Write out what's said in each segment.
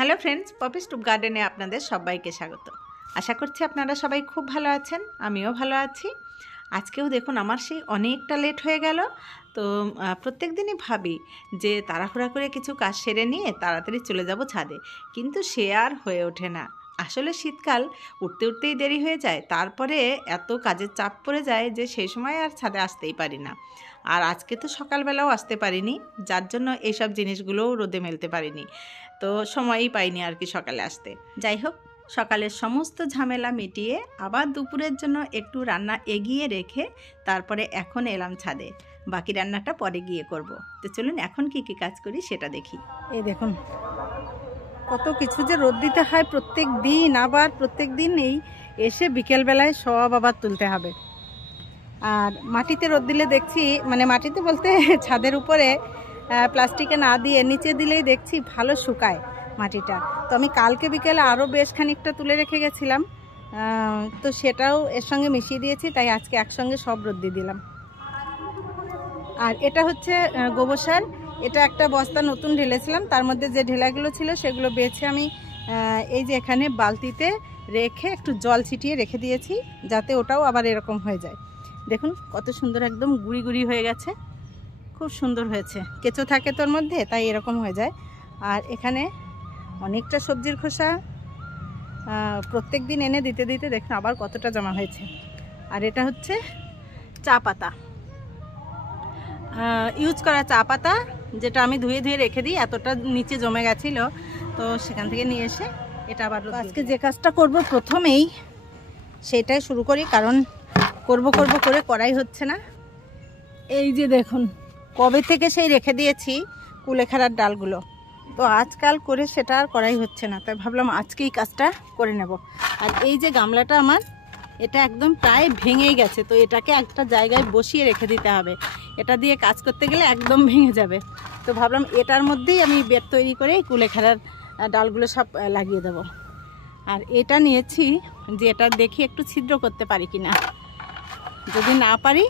Hello friends, Poppy's টুপ গার্ডেনে আপনাদের সবাইকে স্বাগত। আশা করছি আপনারা সবাই খুব ভালো আছেন, আমিও ভালো আছি। আজকেও দেখুন আমার সেই অনেকটা লেট হয়ে গেল। তো প্রত্যেক দিনই ভাবি যে তাড়াহুড়া করে কিছু কাজ সেরে নিয়ে তাড়াতাড়ি চলে যাব ছাদে, কিন্তু সে আর হয়ে ওঠে না। আসলে শীতকাল উঠতে উঠতেই দেরি হয়ে যায়, তারপরে এত কাজের চাপ পড়ে যায় যে সেই সময় আর ছাদে আসতেই পারি না। আর আজকে তো সকালবেলাও আসতে পারিনি, যার জন্য এইসব জিনিসগুলোও রোদে মেলতে পারিনি, তো সময়ই পাইনি আর কি সকালে আসতে। যাই হোক, সকালের সমস্ত ঝামেলা মিটিয়ে আবার দুপুরের জন্য একটু রান্না এগিয়ে রেখে তারপরে এখন এলাম ছাদে। বাকি রান্নাটা পরে গিয়ে করব। তো চলুন এখন কি কি কাজ করি সেটা দেখি। এই দেখুন কত কিছু যে রোদ দিতে হয় প্রত্যেক দিন, আবার প্রত্যেক দিন এই এসে বিকেলবেলায় সব আবার তুলতে হবে। আর মাটিতে রোদ দিলে দেখছি, মানে মাটিতে বলতে ছাদের উপরে প্লাস্টিকে না দিয়ে নিচে দিলেই দেখছি ভালো শুকায় মাটিটা। তো আমি কালকে বিকেলে আরও বেশ খানিকটা তুলে রেখে গেছিলাম, তো সেটাও এর সঙ্গে মিশিয়ে দিয়েছি, তাই আজকে একসঙ্গে সব রোদ দিয়ে দিলাম। আর এটা হচ্ছে গোবর সার। এটা একটা বস্তা নতুন ঢেলেছিলাম, তার মধ্যে যে ঢেলাগুলো ছিল সেগুলো বেছে আমি এই যে এখানে বালতিতে রেখে একটু জল ছিটিয়ে রেখে দিয়েছি, যাতে ওটাও আবার এরকম হয়ে যায়। দেখুন কত সুন্দর, একদম গুঁড়ি গুঁড়ি হয়ে গেছে, খুব সুন্দর হয়েছে। কেঁচো থাকে তোর মধ্যে, তাই এরকম হয়ে যায়। আর এখানে অনেকটা সবজির খোসা প্রত্যেক দিন এনে দিতে দিতে দেখুন আবার কতটা জমা হয়েছে। আর এটা হচ্ছে চা পাতা, ইউজ করা চা পাতা, যেটা আমি ধুয়ে ধুয়ে রেখে দিই, এতটা নিচে জমে গেছিলো, তো সেখান থেকে নিয়ে এসে এটা আবার আজকে যে কাজটা করব প্রথমেই সেটাই শুরু করি, কারণ করব করে করাই হচ্ছে না। এই যে দেখুন কবে থেকে সেই রেখে দিয়েছি কুলেখাড়ার ডালগুলো, তো আজকাল করে সেটা আর করাই হচ্ছে না, তাই ভাবলাম আজকেই কাজটা করে নেব। আর এই যে গামলাটা আমার, এটা একদম প্রায় ভেঙেই গেছে, তো এটাকে একটা জায়গায় বসিয়ে রেখে দিতে হবে, এটা দিয়ে কাজ করতে গেলে একদম ভেঙে যাবে। তো ভাবলাম এটার মধ্যেই আমি বেড তৈরি করে কুলেখাড়ার ডালগুলো সব লাগিয়ে দেব। আর এটা নিয়েছি যে এটা দেখি একটু ছিদ্র করতে পারি কিনা, যদি না পারি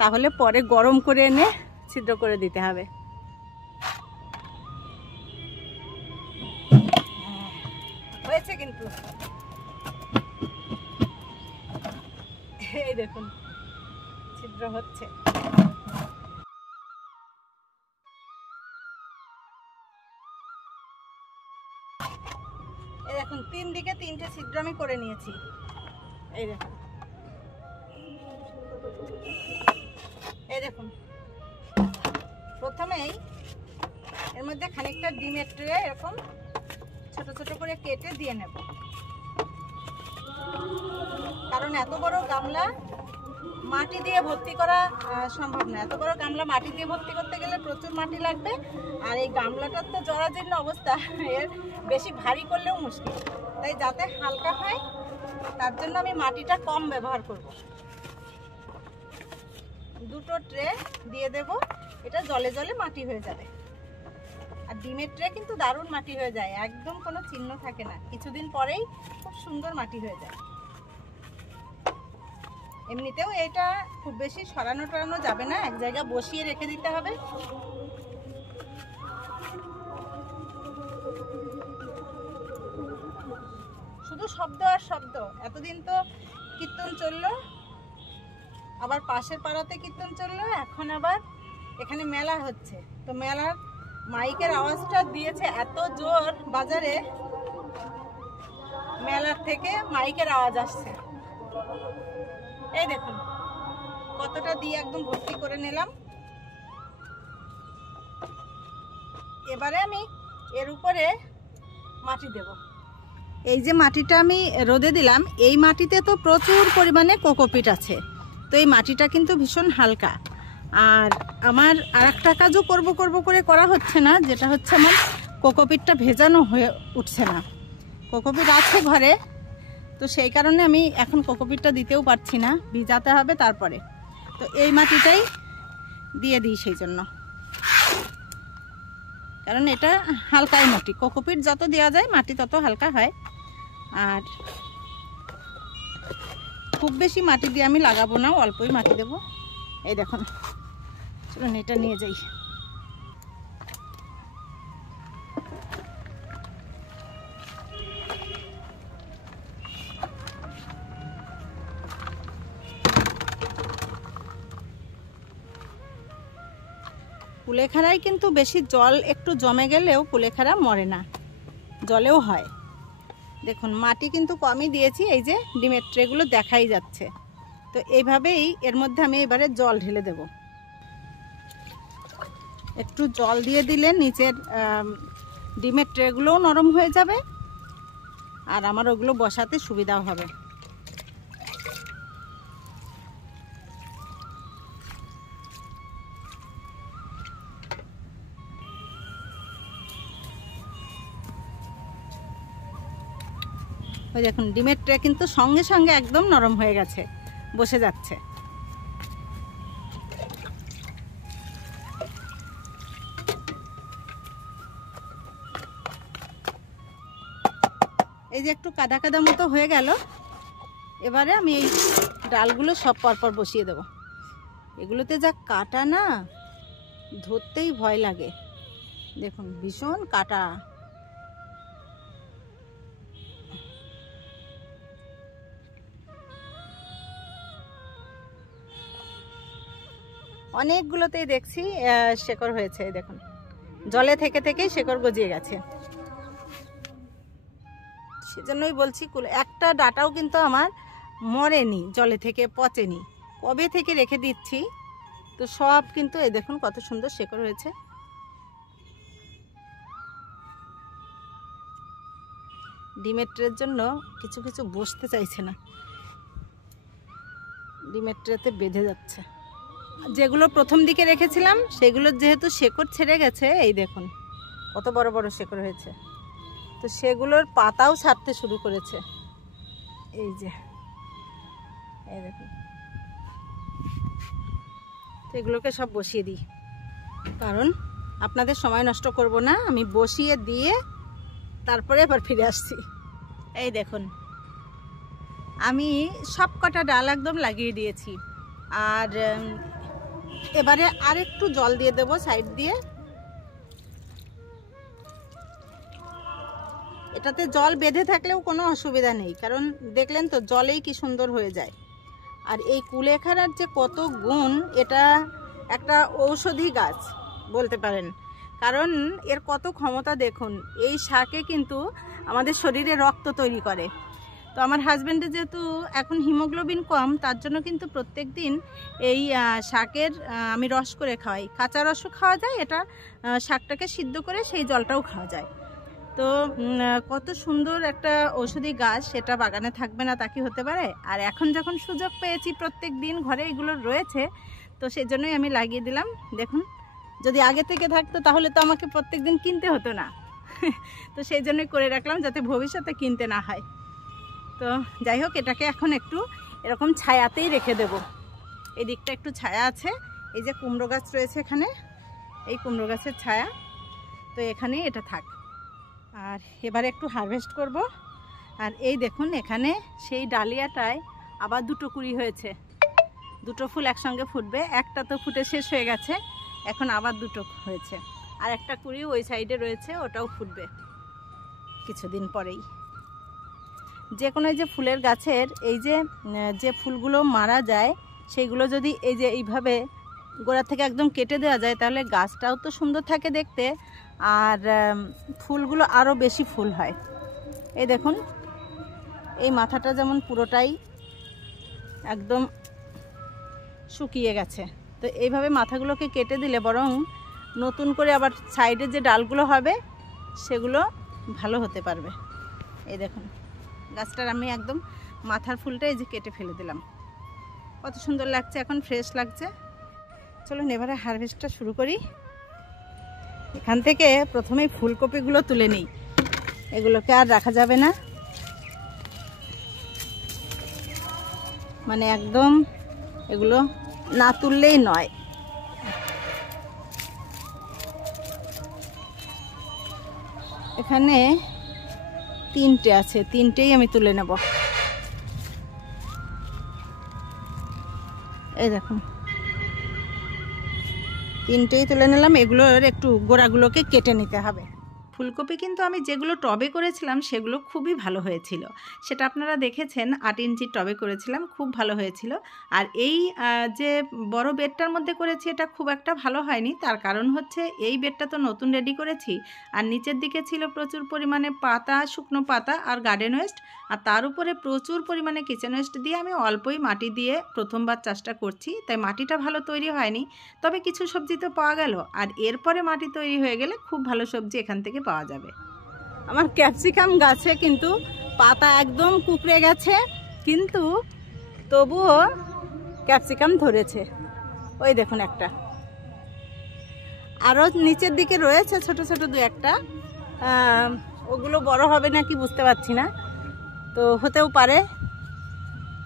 তাহলে পরে গরম করে এনে ছিদ্র করে দিতে হবে। হয়েছে কিন্তু, এই দেখুন ছিদ্র হচ্ছে। এই দেখুন 3 দিকে 3টে ছিদ্র আমি করে নিয়েছি। এই দেখুন, এই দেখুন প্রথমেই এর মধ্যে খানিকটা ডিমের ট্রে এরকম ছোট ছোট করে কেটে দিয়ে নেব, কারণ এত বড় গামলা মাটি দিয়ে ভর্তি করা সম্ভব না। এত বড় গামলা মাটি দিয়ে ভর্তি করতে গেলে প্রচুর মাটি লাগবে, আর এই গামলাটার তো জরাজীর্ণ অবস্থা, এর বেশি ভারী করলেও মুশকিল। তাই যাতে হালকা হয় তার জন্য আমি মাটিটা কম ব্যবহার করব। 2টো ট্রে দিয়ে দেব, এটা জলে জলে মাটি হয়ে যাবে। আর ডিমের ট্রে কিন্তু দারুণ মাটি হয়ে যায়, একদম কোনো চিহ্ন থাকে না, কিছুদিন পরেই খুব সুন্দর মাটি হয়ে যায়। এমনিতেও এটা খুব বেশি সরানো টরানো যাবে না, এক জায়গায় বসিয়ে রেখে দিতে হবে। শুধু শব্দ আর শব্দ। এতদিন তো কীর্তন চললো, আবার পাশের পাড়াতে কীর্তন চললো, এখন আবার এখানে মেলা হচ্ছে, তো মেলার মাইকের আওয়াজটা দিয়েছে এত জোর বাজারে, মেলার থেকে মাইকের আওয়াজ আসছে। এই দেখুন কতটা দিয়ে একদম ভর্তি করে নিলাম। এবারে আমি এর উপরে মাটি দেব। এই যে মাটিটা আমি রোদে দিলাম, এই মাটিতে তো প্রচুর পরিমাণে কোকোপিট আছে, তো এই মাটিটা কিন্তু ভীষণ হালকা। আর আমার আর একটা কাজও করব করে করা হচ্ছে না, যেটা হচ্ছে আমার কোকোপিটটা ভেজানো হয়ে উঠছে না। কোকোপিট আছে ঘরে, তো সেই কারণে আমি এখন কোকোপিটটা দিতেও পারছি না, ভিজাতে হবে তারপরে। তো এই মাটিটাই দিয়ে দিই সেই জন্য, কারণ এটা হালকাই মাটি, কোকোপিট যত দেওয়া যায় মাটি তত হালকা হয়। আর খুব বেশি মাটি দিয়ে আমি লাগাবো না, অল্পই মাটি দেবো। এই দেখুন, চলুন এটা নিয়ে যাই। কুলেখাড়ায় কিন্তু বেশি জল একটু জমে গেলেও কুলেখাড়া মরে না, জলেও হয়। দেখুন মাটি কিন্তু কমই দিয়েছি, এই যে ডিমের ট্রেগুলো দেখাই যাচ্ছে। তো এইভাবেই এর মধ্যে আমি এবারে জল ঢেলে দেব। একটু জল দিয়ে দিলে নিচের ডিমের ট্রেগুলোও নরম হয়ে যাবে আর আমার ওগুলো বসাতে সুবিধাও হবে। ওই দেখুন ডিমের ট্রে কিন্তু সঙ্গে সঙ্গে একদম নরম হয়ে গেছে, বসে যাচ্ছে। এই যে একটু কাদা কাদা মতো হয়ে গেল, এবারে আমি এই ডালগুলো সব পরপর বসিয়ে দেব। এগুলোতে যা কাটা না, ধরতেই ভয় লাগে। দেখুন ভীষণ কাটা। অনেকগুলোতেই দেখছি শেকড় হয়েছে, দেখুন জলে থেকে থেকেই শেকড় গজিয়ে গেছে। সেজন্যই বলছি একটা ডাটাও কিন্তু আমার মরেনি, জলে থেকে পচেনি, কবে থেকে রেখে দিচ্ছি। তো সব কিন্তু এই দেখুন কত সুন্দর শেকড় হয়েছে। ডিমের ট্রের জন্য কিছু কিছু বসতে চাইছে না, ডিমের ট্রেতে বেঁধে যাচ্ছে। যেগুলো প্রথম দিকে রেখেছিলাম সেগুলোর যেহেতু শেকড় ছেড়ে গেছে, এই দেখুন কত বড় বড় শেকড় হয়েছে। তো সেগুলোর পাতাও ছাড়তে শুরু করেছে, এই যে এই দেখুন। তো এগুলোকে সব বসিয়ে দিই, কারণ আপনাদের সময় নষ্ট করব না, আমি বসিয়ে দিয়ে তারপরে আবার ফিরে আসছি। এই দেখুন আমি সব কটা ডাল একদম লাগিয়ে দিয়েছি, আর এবারে আরেকটু জল দিয়ে দেবো সাইড দিয়ে। এটাতে জল বেঁধে থাকলেও কোনো অসুবিধা নেই, কারণ দেখলেন তো জলেই কি সুন্দর হয়ে যায়। আর এই কুলেখাড়ার যে কত গুণ, এটা একটা ঔষধি গাছ বলতে পারেন, কারণ এর কত ক্ষমতা দেখুন। এই শাকে কিন্তু আমাদের শরীরে রক্ত তৈরি করে। তো আমার হাজব্যান্ডের যেহেতু এখন হিমোগ্লোবিন কম, তার জন্য কিন্তু প্রত্যেক দিন এই শাকের আমি রস করে খাওয়াই। কাঁচা রসও খাওয়া যায়, এটা শাকটাকে সিদ্ধ করে সেই জলটাও খাওয়া যায়। তো কত সুন্দর একটা ঔষধি গাছ, সেটা বাগানে থাকবে না তা কি হতে পারে। আর এখন যখন সুযোগ পেয়েছি, প্রত্যেক দিন ঘরে এগুলো রয়েছে, তো সেই জন্যই আমি লাগিয়ে দিলাম। দেখুন যদি আগে থেকে থাকতো তাহলে তো আমাকে প্রত্যেক দিন কিনতে হতো না। তো সেই জন্যই করে রাখলাম, যাতে ভবিষ্যতে কিনতে না হয়। তো যাই হোক, এটাকে এখন একটু এরকম ছায়াতেই রেখে দেব। এই দিকটা একটু ছায়া আছে, এই যে কুমড়ো গাছ রয়েছে এখানে, এই কুমড়ো গাছের ছায়া, তো এখানেই এটা থাক। আর এবারে একটু হারভেস্ট করব। আর এই দেখুন এখানে সেই ডালিয়াটায় আবার দুটো কুড়ি হয়েছে, দুটো ফুল একসঙ্গে ফুটবে। একটা তো ফুটে শেষ হয়ে গেছে, এখন আবার দুটো হয়েছে, আর একটা কুড়ি ওই সাইডে রয়েছে, ওটাও ফুটবে কিছুদিন পরেই। যে কোনো যে ফুলের গাছের এই যে ফুলগুলো মারা যায়, সেইগুলো যদি এই যে এইভাবে গোড়া থেকে একদম কেটে দেওয়া যায়, তাহলে গাছটাও তো সুন্দর থাকে দেখতে, আর ফুলগুলো আরও বেশি ফুল হয়। এই দেখুন এই মাথাটা যেমন পুরোটাই একদম শুকিয়ে গেছে। তো এইভাবে মাথাগুলোকে কেটে দিলে বরং নতুন করে আবার সাইডের যে ডালগুলো হবে সেগুলো ভালো হতে পারবে। এই দেখুন গাছটার আমি একদম মাথার ফুলটা এই যে কেটে ফেলে দিলাম, কত সুন্দর লাগছে, এখন ফ্রেশ লাগছে। চলুন এবারে হারভেস্টটা শুরু করি। এখান থেকে প্রথমেই ফুলকপিগুলো তুলে নিই, এগুলোকে আর রাখা যাবে না, মানে একদম এগুলো না তুললেই নয়। এখানে তিনটে আছে, তিনটেই আমি তুলে নেব। এই দেখুন তিনটেই তুলে নিলাম। এগুলোর একটু গোড়াগুলোকে কেটে নিতে হবে। ফুলকপি কিন্তু আমি যেগুলো টবে করেছিলাম সেগুলো খুবই ভালো হয়েছিল, সেটা আপনারা দেখেছেন। 8 ইঞ্চির টবে করেছিলাম, খুব ভালো হয়েছিল। আর এই যে বড় বেডটার মধ্যে করেছি এটা খুব একটা ভালো হয়নি, তার কারণ হচ্ছে এই বেডটা তো নতুন রেডি করেছি, আর নিচের দিকে ছিল প্রচুর পরিমাণে পাতা, শুকনো পাতা আর গার্ডেন ওয়েস্ট, আর তার উপরে প্রচুর পরিমাণে কিচেন ওয়েস্ট দিয়ে আমি অল্পই মাটি দিয়ে প্রথমবার চাষটা করছি, তাই মাটিটা ভালো তৈরি হয়নি। তবে কিছু সবজি তো পাওয়া গেল, আর এরপরে মাটি তৈরি হয়ে গেলে খুব ভালো সবজি এখান থেকে পাওয়া যাবে। আমার ক্যাপসিকাম গাছে কিন্তু পাতা একদম কুকড়ে গেছে, কিন্তু তবুও ক্যাপসিকাম ধরেছে। ওই দেখুন একটা, আরও নিচের দিকে রয়েছে ছোট ছোট দু একটা, ওগুলো বড় হবে নাকি বুঝতে পারছি না, তো হতেও পারে।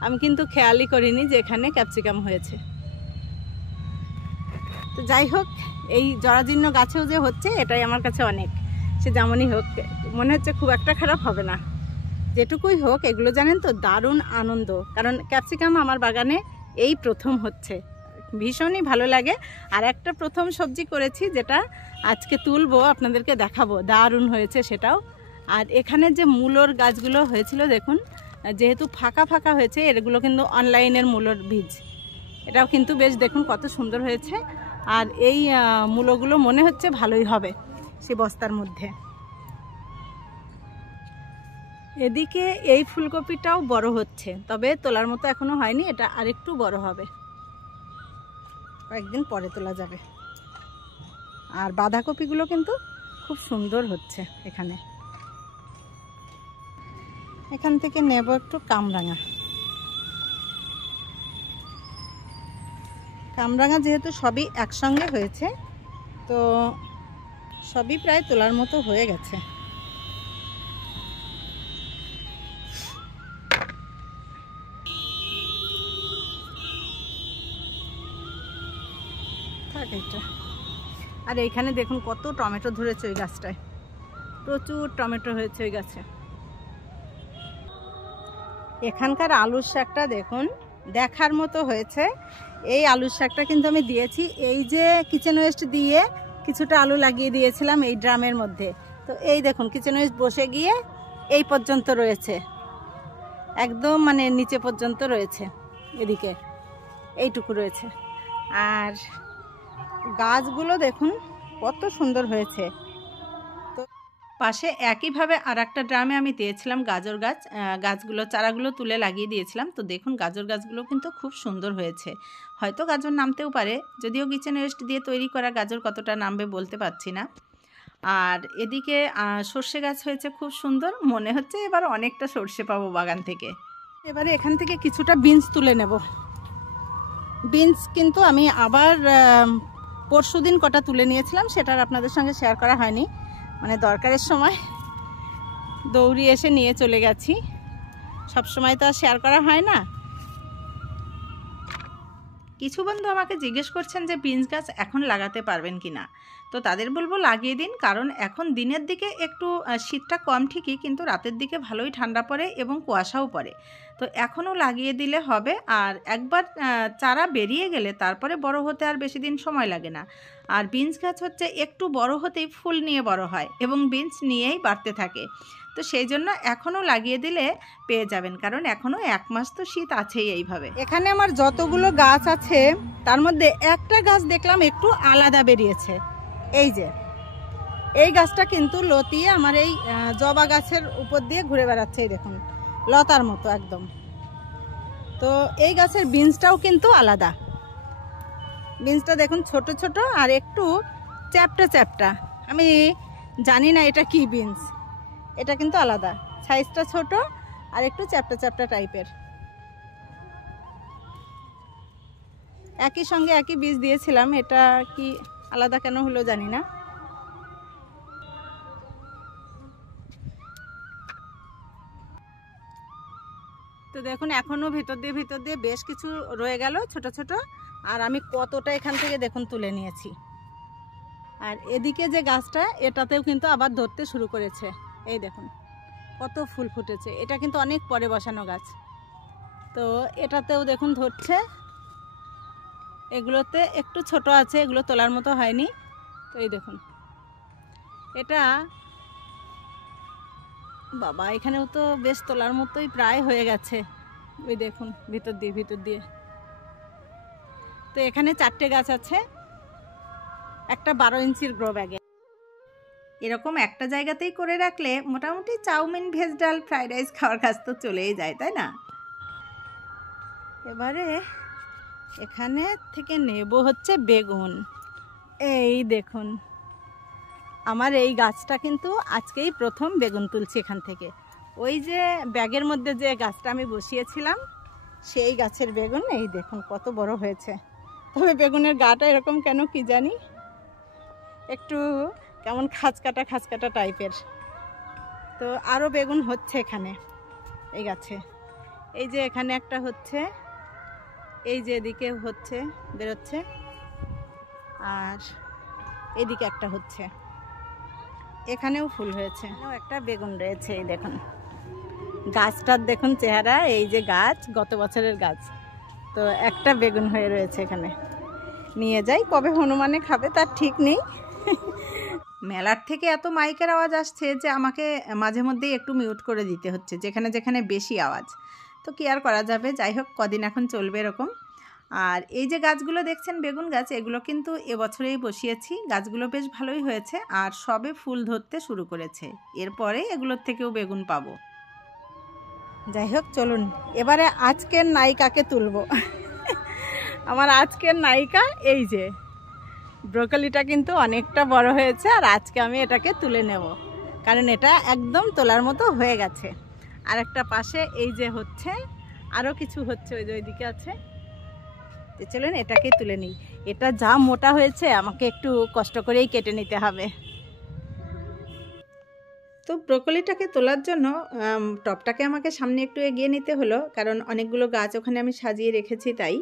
আমি কিন্তু খেয়ালই করিনি যে এখানে ক্যাপসিকাম হয়েছে। তো যাই হোক, এই জরাজীর্ণ গাছেও যে হচ্ছে এটাই আমার কাছে অনেক। সে যেমনই হোক, মনে হচ্ছে খুব একটা খারাপ হবে না। যেটুকুই হোক, এগুলো জানেন তো দারুণ আনন্দ, কারণ ক্যাপসিকাম আমার বাগানে এই প্রথম হচ্ছে, ভীষণই ভালো লাগে। আর একটা প্রথম সবজি করেছি যেটা আজকে তুলবো, আপনাদেরকে দেখাবো, দারুণ হয়েছে সেটাও। আর এখানে যে মূলোর গাছগুলো হয়েছিল দেখুন, যেহেতু ফাঁকা ফাঁকা হয়েছে, এগুলো কিন্তু অনলাইনের মূলোর বীজ, এটাও কিন্তু বেশ দেখুন কত সুন্দর হয়েছে। আর এই মূলগুলো মনে হচ্ছে ভালোই হবে সে বস্তার মধ্যে। এদিকে এই ফুলকপিটাও বড় হচ্ছে, তবে তোলার মতো এখনো হয়নি, এটা আরেকটু বড় হবে, কয়েকদিন পরে তোলা যাবে। আর বাঁধাকপিগুলো কিন্তু খুব সুন্দর হচ্ছে। এখান থেকে নেব একটু কামরাঙা। কামরাঙা যেহেতু সবই একসঙ্গে হয়েছে, তো সবই প্রায় তোলার মতো হয়ে গেছে। আর এইখানে দেখুন কত টমেটো ধরেছে ওই গাছটায়, প্রচুর টমেটো হয়েছে ওই গাছে। এখানকার আলুর শাকটা দেখুন দেখার মতো হয়েছে। এই আলুর শাকটা কিন্তু আমি দিয়েছি, এই যে কিচেন ওয়েস্ট দিয়ে কিছুটা আলু লাগিয়ে দিয়েছিলাম এই ড্রামের মধ্যে। তো এই দেখুন কিচেন ওয়েস্ট বসে গিয়ে এই পর্যন্ত রয়েছে, একদম মানে নিচে পর্যন্ত রয়েছে, এদিকে এইটুকু রয়েছে। আর গাছগুলো দেখুন কত সুন্দর হয়েছে। তো পাশে একইভাবে আর একটা ড্রামে আমি দিয়েছিলাম গাজর গাছ, গাছগুলো চারাগুলো তুলে লাগিয়ে দিয়েছিলাম। তো দেখুন গাজর গাছগুলো কিন্তু খুব সুন্দর হয়েছে, হয়তো গাজর নামতেও পারে, যদিও কিচেন ওয়েস্ট দিয়ে তৈরি করা গাজর কতটা নামবে বলতে পারছি না। আর এদিকে সর্ষে গাছ হয়েছে খুব সুন্দর, মনে হচ্ছে এবার অনেকটা সর্ষে পাবো বাগান থেকে। এবারে এখান থেকে কিছুটা বিনস তুলে নেব। বিনস কিন্তু আমি আবার পরশুদিন কটা তুলে নিয়েছিলাম, সেটা আপনাদের সঙ্গে শেয়ার করা হয়নি, মানে দরকারের সময় দৌড়ি এসে নিয়ে চলে গেছি, সব সময় তো আর শেয়ার করা হয় না। কিছু বন্ধু আমাকে জিজ্ঞেস করছেন যে বিনস গাছ এখন লাগাতে পারবেন কি না, তো তাদের বলবো লাগিয়ে দিন, কারণ এখন দিনের দিকে একটু শীতটা কম ঠিকই, কিন্তু রাতের দিকে ভালোই ঠান্ডা পড়ে এবং কুয়াশাও পড়ে, তো এখনও লাগিয়ে দিলে হবে। আর একবার চারা বেরিয়ে গেলে তারপরে বড় হতে আর বেশি দিন সময় লাগে না। আর বিনস গাছ হচ্ছে একটু বড় হতেই ফুল নিয়ে বড় হয় এবং বিনস নিয়েই বাড়তে থাকে, তো সেই জন্য এখনও লাগিয়ে দিলে পেয়ে যাবেন, কারণ এখনও 1 মাস তো শীত আছেই। এইভাবে এখানে আমার যতগুলো গাছ আছে তার মধ্যে একটা গাছ দেখলাম একটু আলাদা বেরিয়েছে, এই যে এই গাছটা কিন্তু লতিয়ে আমার এই জবা গাছের উপর দিয়ে ঘুরে বেড়াচ্ছে, এই দেখুন লতার মতো একদম। তো এই গাছের বিনসটাও কিন্তু আলাদা, বিনসটা দেখুন ছোট ছোট আর একটু চ্যাপটা চ্যাপটা, আমি জানি না এটা কি বিনস, এটা কিন্তু আলাদা, সাইজটা ছোট আর একটু চ্যাপটা চ্যাপটা টাইপের। একই সঙ্গে একই বীজ দিয়েছিলাম, এটা কি আলাদা কেন হলো জানি না। তো দেখুন এখনো ভিতর দিয়ে বেশ কিছু রয়ে গেল ছোট ছোট, আর আমি কতটা এখান থেকে দেখুন তুলে নিয়েছি। আর এদিকে যে গাছটা এটাতেও কিন্তু আবার ধরতে শুরু করেছে, এই দেখুন কত ফুল ফুটেছে, এটা কিন্তু অনেক পরে বসানো গাছ, তো এটাতেও দেখুন ধরছে। এগুলোতে একটু ছোট আছে, এগুলো তোলার মতো হয়নি। তো এই দেখুন এটা বাবা, এখানেও তো বেশ তোলার মতোই প্রায় হয়ে গেছে। ওই দেখুন ভিতর দিয়ে তো এখানে 4টে গাছ আছে, একটা 12 ইঞ্চির গ্রো ব্যাগে। এরকম একটা জায়গাতেই করে রাখলে মোটামুটি চাউমিন, ভেজ ডাল, ফ্রাইড রাইস খাওয়ার কাজ তো চলেই যায়, তাই না? এবারে এখানে থেকে নেব হচ্ছে বেগুন। এই দেখুন, আমার এই গাছটা কিন্তু আজকেই প্রথম বেগুন তুলছি এখান থেকে। ওই যে ব্যাগের মধ্যে যে গাছটা আমি বসিয়েছিলাম সেই গাছের বেগুন এই দেখুন কত বড় হয়েছে। তবে বেগুনের গাটা এরকম কেন কি জানি, একটু কেমন খাঁচকাটা টাইপের। তো আরও বেগুন হচ্ছে এখানে এই গাছে। এই যে এখানে একটা হচ্ছে, এই যে এদিকে হচ্ছে, বেরোচ্ছে, আর এদিকে একটা হচ্ছে, এখানেও ফুল হয়েছে, একটা বেগুন রয়েছে। এই দেখুন গাছটার দেখুন চেহারা, এই যে গাছ গত বছরের গাছ, তো একটা বেগুন হয়ে রয়েছে এখানে। নিয়ে যাই, কবে হনুমানে খাবে তার ঠিক নেই। মেলার থেকে এত মাইকের আওয়াজ আসছে যে আমাকে মাঝে মধ্যেই একটু মিউট করে দিতে হচ্ছে, যেখানে যেখানে বেশি আওয়াজ। তো কি আর করা যাবে, যাই হোক কদিন এখন চলবে এরকম। আর এই যে গাছগুলো দেখছেন বেগুন গাছ, এগুলো কিন্তু এবছরেই বসিয়েছি। গাছগুলো বেশ ভালোই হয়েছে আর সবে ফুল ধরতে শুরু করেছে। এরপরে এগুলোর থেকেও বেগুন পাবো। যাই হোক চলুন, এবারে আজকের নায়িকাকে তুলব। আমার আজকের নায়িকা এই যে ব্রোকলিটা কিন্তু অনেকটা বড় হয়েছে, আর আজকে আমি এটাকে তুলে নেব, কারণ এটা একদম তোলার মতো হয়ে গেছে। আর একটা পাশে এই যে হচ্ছে, আরও কিছু হচ্ছে, ওই যে ওইদিকে আছে। তো চলুন এটাকে তুলে নিই। এটা যা মোটা হয়েছে, আমাকে একটু কষ্ট করেই কেটে নিতে হবে। তো ব্রোকলিটাকে তোলার জন্য টবটাকে আমাকে সামনে একটু এগিয়ে নিতে হলো, কারণ অনেকগুলো গাছ ওখানে আমি সাজিয়ে রেখেছি তাই।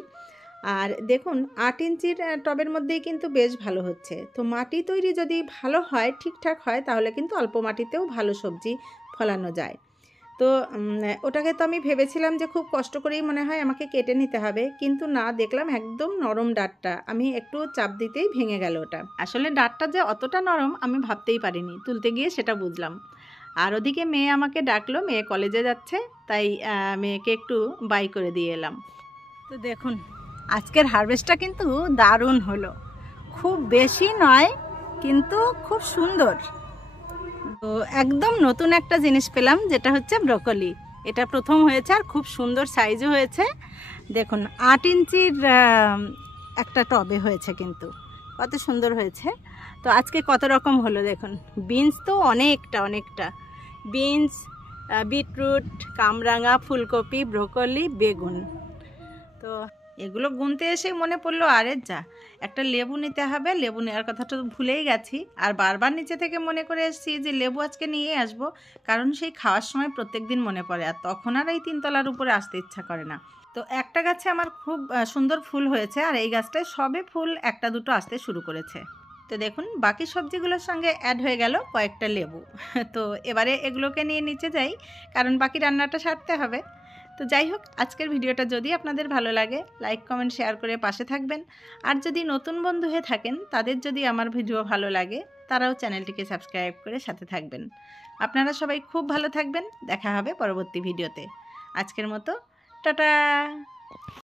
আর দেখুন 8 ইঞ্চির টবের মধ্যেই কিন্তু বেশ ভালো হচ্ছে। তো মাটি তৈরি যদি ভালো হয়, ঠিকঠাক হয়, তাহলে কিন্তু অল্প মাটিতেও ভালো সবজি ফলানো যায়। তো ওটাকে তো আমি ভেবেছিলাম যে খুব কষ্ট করেই মনে হয় আমাকে কেটে নিতে হবে, কিন্তু না, দেখলাম একদম নরম ডাঁটটা। আমি একটু চাপ দিতেই ভেঙে গেল ওটা। আসলে ডাঁটটা যে অতটা নরম আমি ভাবতেই পারিনি, তুলতে গিয়ে সেটা বুঝলাম। আর ওদিকে মেয়ে আমাকে ডাকলো, মেয়ে কলেজে যাচ্ছে, তাই মেয়েকে একটু বাই করে দিয়ে এলাম। তো দেখুন আজকের হারভেস্টটা কিন্তু দারুণ হলো, খুব বেশি নয় কিন্তু খুব সুন্দর। তো একদম নতুন একটা জিনিস পেলাম, যেটা হচ্ছে ব্রোকলি। এটা প্রথম হয়েছে আর খুব সুন্দর সাইজও হয়েছে। দেখুন 8 ইঞ্চির একটা টবে হয়েছে, কিন্তু কত সুন্দর হয়েছে। তো আজকে কত রকম হলো দেখুন। বিনস তো অনেকটা বিনস, বিটরুট, কামরাঙা, ফুলকপি, ব্রোকলি, বেগুন। তো এগুলো গুনতে এসে মনে পড়লো, আরে যা, একটা লেবু নিতে হবে, লেবু নেওয়ার কথাটা তো ভুলেই গেছি। আর বারবার নিচে থেকে মনে করে এসেছি যে লেবু আজকে নিয়ে আসবো, কারণ সেই খাওয়ার সময় প্রত্যেক দিন মনে পড়ে, আর তখন আর এই 3 তলার উপরে আসতে ইচ্ছা করে না। তো একটা গাছে আমার খুব সুন্দর ফুল হয়েছে, আর এই গাছটায় সবে ফুল একটা দুটো আসতে শুরু করেছে। তো দেখুন বাকি সবজিগুলোর সঙ্গে অ্যাড হয়ে গেল কয়েকটা লেবু। তো এবারে এগুলোকে নিয়ে নিচে যাই, কারণ বাকি রান্নাটা সারতে হবে। তো যাই হোক, আজকের ভিডিওটা যদি আপনাদের ভালো লাগে, লাইক, কমেন্ট, শেয়ার করে পাশে থাকবেন। আর যদি নতুন বন্ধু হয়ে থাকেন, তাদের যদি আমার ভিডিও ভালো লাগে, তারাও চ্যানেলটিকে সাবস্ক্রাইব করে সাথে থাকবেন। আপনারা সবাই খুব ভালো থাকবেন, দেখা হবে পরবর্তী ভিডিওতে। আজকের মতো টাটা।